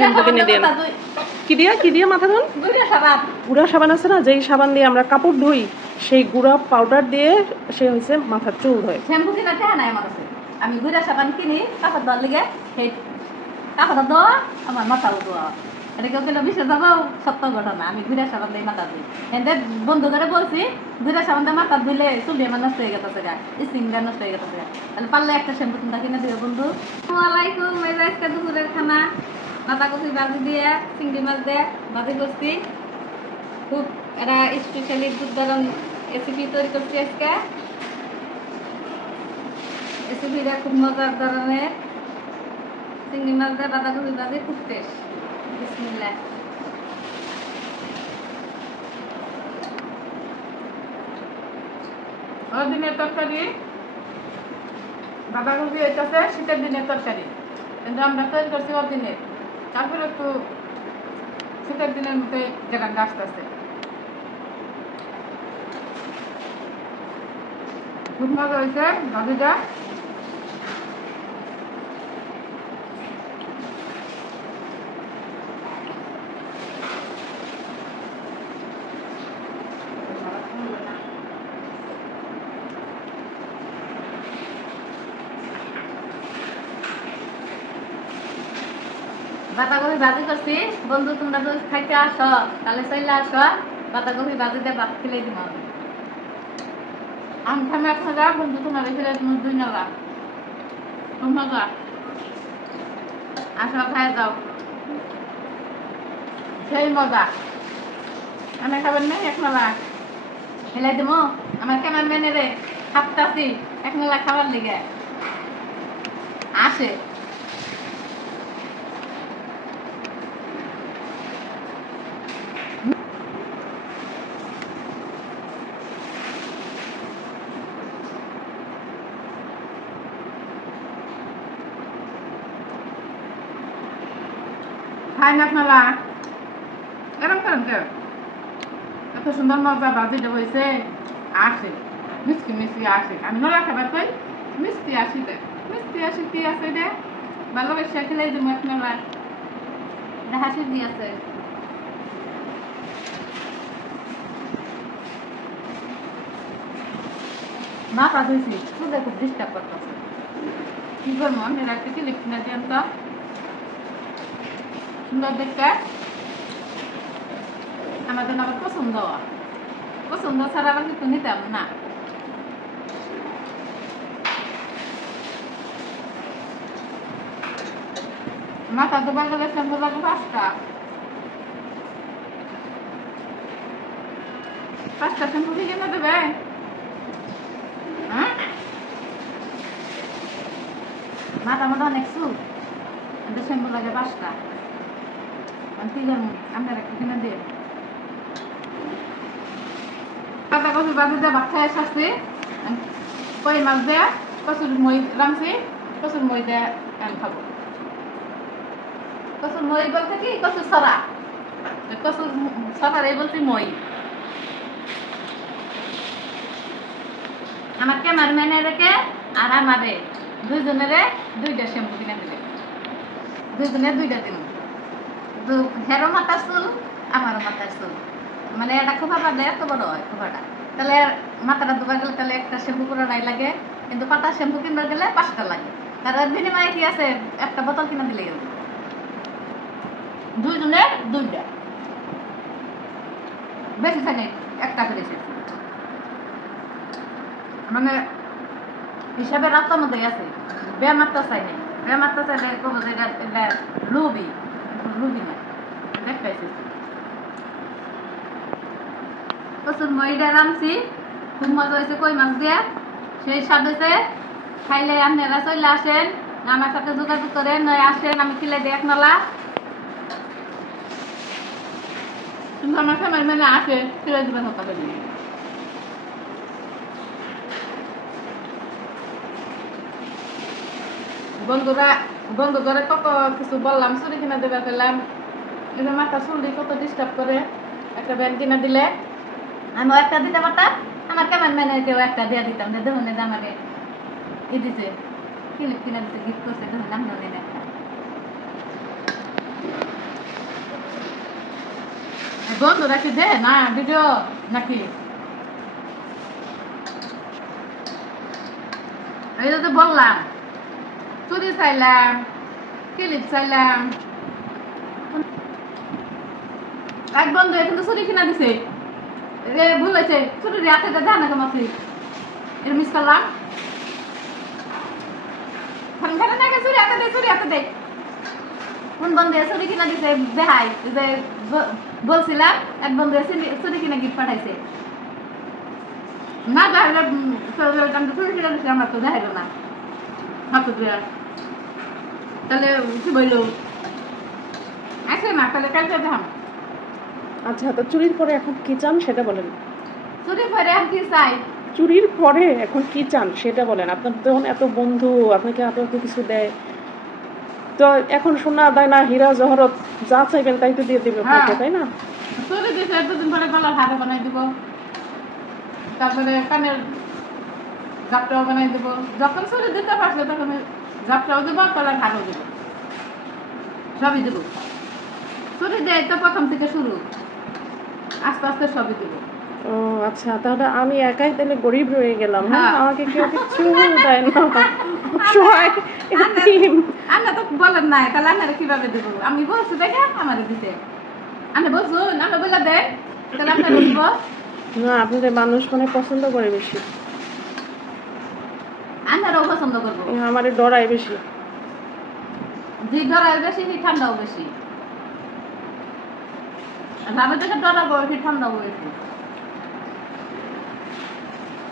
Shampoo কিনে দেন। কি দিয়ে মাথা ধুন? গুঁড়া সাবান আছে না, যেই সাবান দিয়ে আমরা কাপড় ধুই সেই গুঁড়া পাউডার দিয়ে সে হচ্ছে মাথার চুল ধোয়। শ্যাম্পু কিনা টাকা নাই আমার কাছে, আমি গুঁড়া সাবান কিনি কাপড় ধোয়ার লেগে, সেই কাপড় ধোয়া আমার মাথাও ধোয়া। এটা কেউ কেন বিশ্বাস যাবো? সত্য ঘটনা। আমি গুঁড়া সাবান দিয়ে মাথা ধুই। এদের বন্ধু করে বলছি গুঁড়া সাবান দিয়ে মাথা ধুলে চুল আমার নষ্ট হয়ে গেছে গা, স্কিনটা নষ্ট হয়ে গেছে গা। তাহলে পারলে একটা শ্যাম্পু তোমরা কিনে দিও বন্ধু। আসসালামাইকুম। এই যে আজকে দুপুরের খানা বাঁধাকপি ভাজি দিয়ে চিংড়ি মাছ দিয়ে ভাজি করছি। খুব একটা স্পেশালি দুধদারণ রেসিপি তৈরি করছি আজকে। রেসিপিটা খুব মজার ধরনের, চিংড়ি মাছ দিয়ে বাঁধাকপি ভাজি, খুব টেস্ট। বিসমিল্লাহ। দিনের তরকারি বাঁধাকপি হইতেছে শীতের দিনের তরকারি, কিন্তু আমরা তৈরি করছি দিনের, তারপরে একটু শীতের দিনের মধ্যে যেখানে আসতেছে খুব মজা হয়েছে ভাবিটা। বাঁধাকপি ভাজি করছি বন্ধু, তোমরা যদি খাইতে আসো তাহলে চলে আসো, বাঁধাকপি ভাজি দিয়ে ভাত খেলে দিব। আমি খামে এক মজা বন্ধু, তোমার খেলে তোমার দুই নলা খুব মজা। আসো খাই যাও, সেই মজা। আমি খাবেন না এক নলা খেলাই দিব। আমার কেমন মেনে রে খাপতাছি এক নলা খাবার লেগে আসে। খাই না আপনারা এরকম করেন কেউ? এত সুন্দর মজা ভাজিটা হয়েছে, আসে মিষ্টি মিষ্টি আসে। আমি নলা খাবার কই মিষ্টি আসি দে, মিষ্টি আসি কি আছে রে, ভালোবেসে খেলে দিব এক নলা। হাসি দিয়ে আছে মা পাঠাইছি, তুই খুব ডিস্টার্ব করতেছে। কি করবো এর একটা ক্লিপ কিনে দিলাম তো সুন্দর দেখতে, আমাদের আবার পছন্দ পছন্দ ছাড়া আবার কিছু নিতাম না। মাথা দুবার গেলে শ্যাম্পু লাগে 5টা শ্যাম্পু কি কিনে দেবে? হ্যাঁ, মাথা মধ্যে অনেক চুল, কিন্তু শ্যাম্পু লাগে 5টা। কি করবো আপনারা একটু কিনে দিয়ে বাঁধাকপি ভাজি দিয়ে ভাত খাই আসছি। কই মাছ দিয়ে কচুর মই রাঁধছি, কচুর মই দিয়ে খাবো। কচুর মই বলতে কি কচুর ছড়া, কচুর ছড়ার এই বলছি মই। আমার ক্যামেরাম্যানের রেখে আর আমারে দুইজনের 2টা শ্যাম্পু কিনে দিলে, দুইজনের 2টা দিন। হেরো মাথার চুল আমারও মাথার চুল, মানে এটা খোপা দেয় এত বড় হয় খোপাটা, তাহলে মাথাটা দুবার গেলে তাহলে একটা শ্যাম্পু করে নাই লাগে, কিন্তু পাতা শ্যাম্পু কিনবার গেলে 5টা লাগে। তার বিনিময়ে কি আছে, একটা বোতল কিনে দিলে গেল। দুইজনের 2টা, বেশি থাকে একটা করেছে, মানে হিসাবে রাস্তার মধ্যে আছে। বেমারটা চাই নাই, বেমারটা চাইলে কবো যে এটা লুবি, লুবি না দেখাইছি। কচুর মইটা রাঁধছি, খুব মজা হয়েছে কই মাছ দিয়ে, সেই স্বাদ হয়েছে। খাইলে আপনারা চলে আসেন, আমার সাথে যোগাযোগ করেন, নয় আসেন আমি কিলে দিই এক নলা। কিন্তু আমার ফ্যামিলি মানে আসে কিলে দিবেন হতে পারি। বন্ধু করে কত কিছু বললাম, চুরি কিনা দেবে ফেললাম, মাথা চুরি কত ডিস্টার্ব করে। একটা ব্যান্ড কিনা দিলে আমি একটা দিতে পারতাম, আমার কেমন ম্যানেজেও একটা দিয়ে দিতাম যে দেখুন যে আমাকে ই দিছে ক্লিপ কিনা দিতে গিফট করছে, দেখুন নাম নেন একটা। বন্ধুরা কি দে না ভিডিও নাকি এই তো বললাম চুরি চাইলাম ক্লিপ চাইলাম এক বন্ধু এখন চুরি কিনা দিছে রে ভুল হয়েছে চুরি হাতে দেয় না কমাছি এর মিস করলাম ঘরে না চুরি হাতে দে কোন বন্ধু চুরি কিনা দিছে দেখাই যে বলছিলাম এক বন্ধু চুরি কিনা গিফট পাঠাইছে না দেখাইলে আমি চুরি কিনা দিছি আমার তো দেখাইলো না তাহলে কি বললো আছে না তাহলে কালকে দেখাম আচ্ছা তো চুরির পরে এখন কি চান সেটা বলেন। চুরির পরে আমি কি চাই চুরির পরে এখন কি চান সেটা বলেন। আপনার তখন এত বন্ধু আপনাকে এত এত কিছু দেয়, তো এখন সোনা দেয় না হীরা জহরত যা চাইবেন তাই তো দিয়ে দিবে আপনাকে, তাই না? চুরি দিয়েছে এতদিন পরে গলার হারে বানাই দিব, তারপরে কানের জাপটাও বানাই দিব। যখন চুরি দিতে পারছে তখন জাপটাও দেবো গলার হারও দেবো, সবই দেবো। চুরি দেয় তো প্রথম থেকে শুরু, আস্তে আস্তে সবই দেবো। ও আচ্ছা, তাহলে আমি একাই তাহলে গরিব রয়ে গেলাম। হ্যাঁ, আমাকে কেউ কিছু দেয় না, সবাই এতিম। আন্না তো বলেন নাই, তাহলে আন্নারে কিভাবে দেবো? আমি বলছি দেখে আমারে দিতে, আমি বলছো আমরা বলে দেন তাহলে আপনারা দিব না। আপনাদের মানুষ মানে পছন্দ করে বেশি, আন্নারাও পছন্দ করবো। আমার ডরাই বেশি, যে ডরায় বেশি সেই ঠান্ডাও বেশি। আমি তোকে ডরাবো সেই ঠান্ডাও বেশি।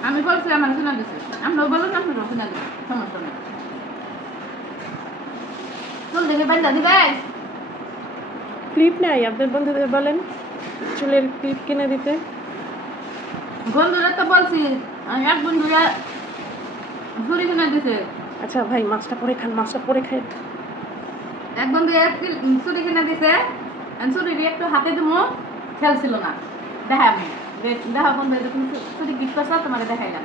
আমি বলছি আমার শোনা দিচ্ছে, আমরাও বলুন আপনারাও শোনা দিচ্ছি, সমস্যা নেই। চল দেখে বান্ধা দিবে ক্লিপ নাই আপনার বন্ধুদের বলেন চুলের ক্লিপ কিনে দিতে। বন্ধুরা তো বলছি, এক বন্ধুরা চুরি কিনে দিছে। আচ্ছা ভাই মাছটা পরে খান, মাছটা পরে খাই। এক বন্ধু চুরি কিনে দিছে, চুরি একটু হাতে দেবো খেলছিল না, দেখা আমি দেখা বন্ধু তুমি চুরি গিফট করছো তোমার দেখাইলাম,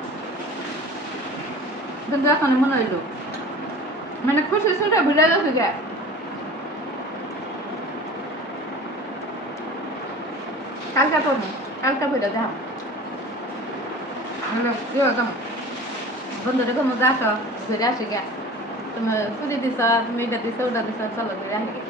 কিন্তু এখন মনে হইলো মানে খুশি শুনে ভুলে গেছে যে কালকা তো কালকা ভুলে দেখা বন্ধু দেখো মজা আসো ঘুরে আসি গে, তুমি চুরি দিছ তুমি এটা দিছ ওটা দিছ, চলো ঘুরে আসি গে।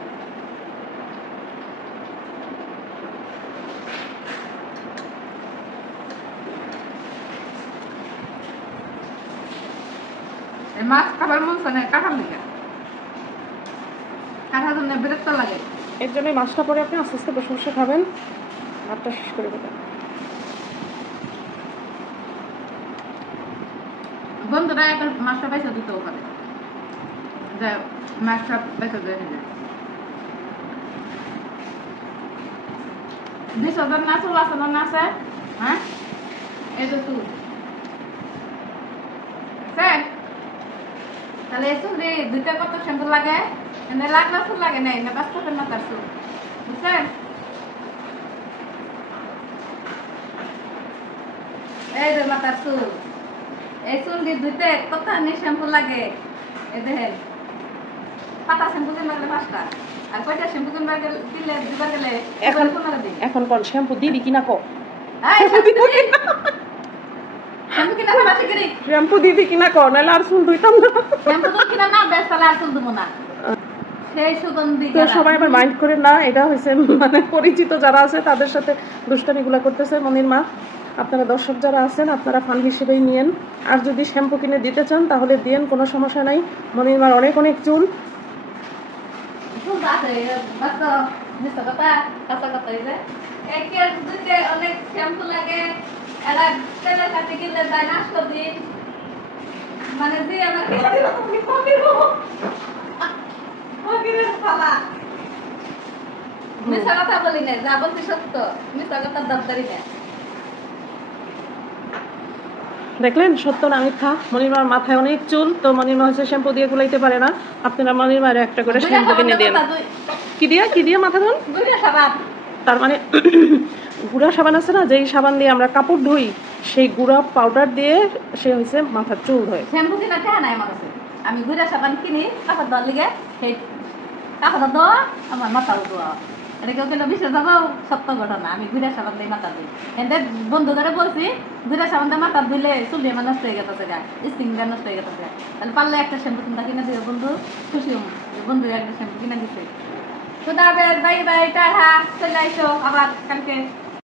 মাছ খাবার মন শোনে কাঁঠাল দিকে, কাঁঠাল জন্য বিরক্ত লাগে, এর জন্য মাছটা পরে আপনি আস্তে আস্তে বসে বসে খাবেন, ভাতটা শেষ করে দেবেন। বন্ধুরা এখন মাছটা পয়সা দিতেও পারে, মাছটা পয়সা দিয়ে যায় 20,000 না চুল আছে না আছে, হ্যাঁ এই তো চুল তাহলে এই চুল দুইটা কত শ্যাম্পু লাগে, এনে লাগলা চুল লাগে নাই না বাস করবেন না তার চুল, বুঝছেন? এই যে মাথার চুল, এই চুল দিয়ে ধুইতে কত শ্যাম্পু লাগে, এই দেখেন পাতা শ্যাম্পু কিনবার গেলে 5টা, আর কয়টা শ্যাম্পু কিনবার গেলে দিবার গেলে এখন কোন শ্যাম্পু দিবি কিনা কো? শ্যাম্পু কিনা বাসি করি, শ্যাম্পু দিবি কিনা কো, নাহলে আর চুল ধুইতাম না। শ্যাম্পু তো কিনা না বেশ, তাহলে আর চুল দেবো না। সেই সুগন্ধি তো সবাই আবার মাইন্ড করে না, এটা হয়েছে মানে পরিচিত যারা আছে তাদের সাথে দুষ্টামিগুলা করতেছে মনির মা। আপনারা দর্শক যারা আছেন আপনারা ফান হিসেবেই নিয়েন, আর যদি শ্যাম্পু কিনে দিতে চান তাহলে দিয়েন, কোনো সমস্যা নাই। মনির মার অনেক অনেক চুল, অনেক শ্যাম্পু লাগে, তেলের কাছে কিনলে তাই নাশ দিন মানে দিয়ে মিথ্যা কথা বলি না, যা বলছি সত্য, মিথ্যা কথার দাবদারি না। দেখলেন সত্য না মিথ্যা? মনিমার মাথায় অনেক চুল, তো মনিমা হচ্ছে শ্যাম্পু দিয়ে গুলাইতে পারে না। আপনারা মনিমার একটা করে শ্যাম্পু কিনে দেন। কি দিয়ে মাথা ধুন? তার মানে গুঁড়া সাবান আছে না, যেই সাবান দিয়ে আমরা কাপড় ধুই সেই গুঁড়া পাউডার দিয়ে সে হচ্ছে মাথার চুল ধোয়। শ্যাম্পু কিনা টাকা নাই আমার কাছে, আমি গুঁড়া সাবান কিনি কাপড় ধোয়ার লিগে, সেই কাপড় ধোয়া আমার মাথাও ধোয়া, এটা কেউ কেন বিশ্বাস যাবো সত্য ঘটনা আমি ঘুরে সাবান দিয়ে মাথা দিই এতে বন্ধু করে বলছি ঘুরে সাবান দিয়ে মাথা দিলে চুলি আমার নষ্ট হয়ে গেছে গা স্কিনটা নষ্ট হয়ে গেছে তাহলে পারলে একটা শ্যাম্পু তোমরা কিনে দিও বন্ধু খুশি হম বন্ধু একটা শ্যাম্পু কিনে দিচ্ছে তো বাই বাই টাটা চলে আইসো আবার কালকে